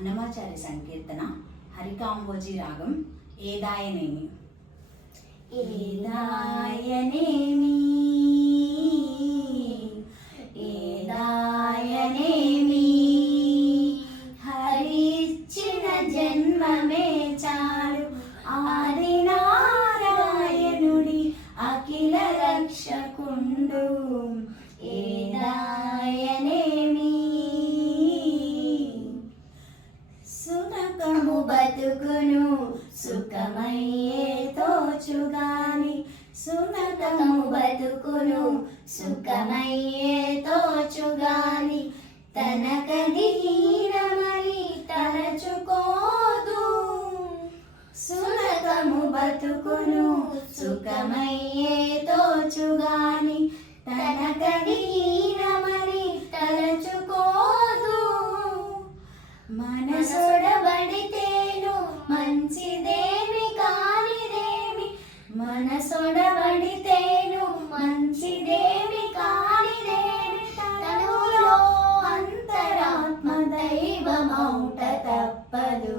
అన్నమాచార్య సంకీర్తన హరికాంబోజీ రాగం ఏదాయనేమి. ఏదాయనేమి ఏదాయనేమి హరిచ్చిన జన్మమే చాలు ఆది నారాయణుడి అఖిల రక్షకుండు. ఏదాయనేమి సునకము బతుకును సుఖమయ్యే తోచుగాని, సునకము బతుకును సుఖమయ్యే తోచుగాని, తనకది హీనమని తలచుకోదు. సునకము బతుకును సుఖమయ్యే తోచుగాని, తనకది హీనమని తలచుకోదు. మనసొడబడితేను మంచిదేమి కానిదేమి, మనసొడబడితేను మంచిదేమి కానిదేమి, తనులో అంతరాత్మ దైవమౌట తప్పదు.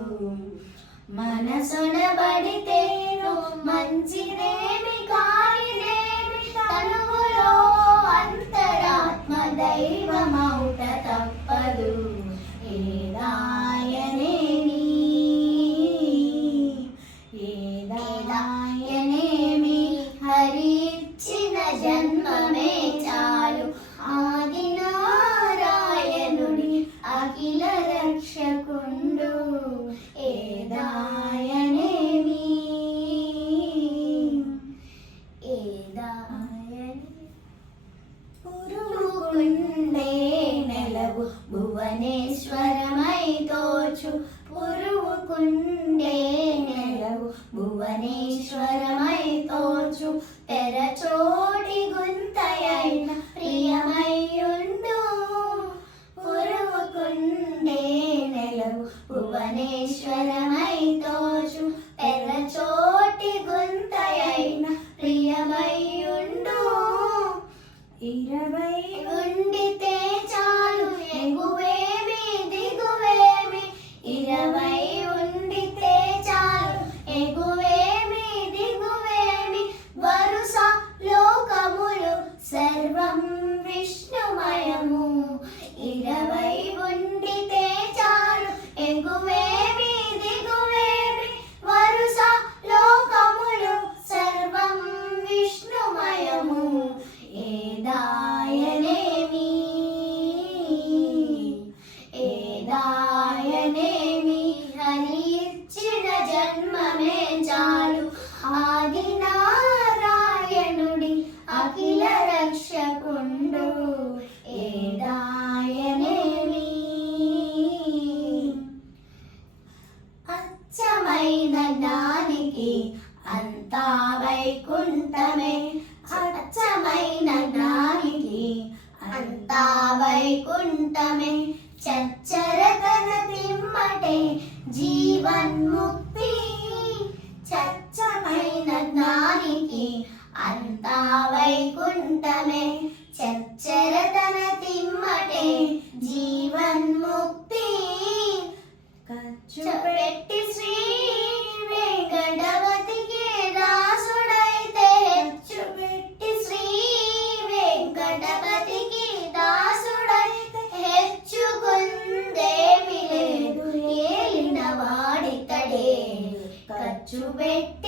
మనసొడబడితేను మంచిదేమి కానిదేమి, తనులో అంతరాత్మ దైవమౌట తప్పదు. ఏదాయనేమి ఏదాయనేమి హరిచ్చిన జన్మమే చాలు ఆది నారాయణుడి అఖిల రక్షకుండు. ఏదాయనేమి పురువుకుండే నెలవు భువనేశ్వరమై తోచు, పురువుకుండే నెలవు భువనేశ్వరమై తోచు, తెరచోటి గుంతయైన ప్రియమయ్యుండు. పురువుకుండే నెలవు భువనేశ్వరమై తోచు, తెరచోటి గుంతయైన ప్రియమయ్యుండు. 20 ఉండితే చాలు ఎగువేమి దిగువేమి, 20 ఉండితే చాలు ఎగువేమి దిగువేమి, వరుస లోకములు సర్వం విష్ణుమయము. 20 ఉండితే చాలు ఎగువేమి దిగువేమి, వరుస లోకములు సర్వం విష్ణుమయము. ఏదాయనేమి ఏదాయనేమి హరిచ్చిన జన్మమే చాలు ఆది నారాయణుడి అఖిల రక్షకుండు. ఏదాయనేమి అచ్చమైన జ్ఞానికి అంతా వైకుంఠమే, అచ్చమైన జ్ఞానికి అంతా వైకుంఠమే, చచ్చరతన తిమ్మటే జీవన్ముక్తి. చచ్చమైన జ్ఞానికి అంతా వైకుంఠమే, చచ్చరతన తిమ్మటే జీవన్ముక్తి. ఖర్చు పెట్టి శ్రీ వెంకటవతికి దాసుడైతే, ఖర్చు పెట్టి శ్రీ వెంకటపతికి దాసుడైతే, హెచ్చుకుందేమి లేదు ఏలిన వాడితడే. ఖర్చు పెట్టి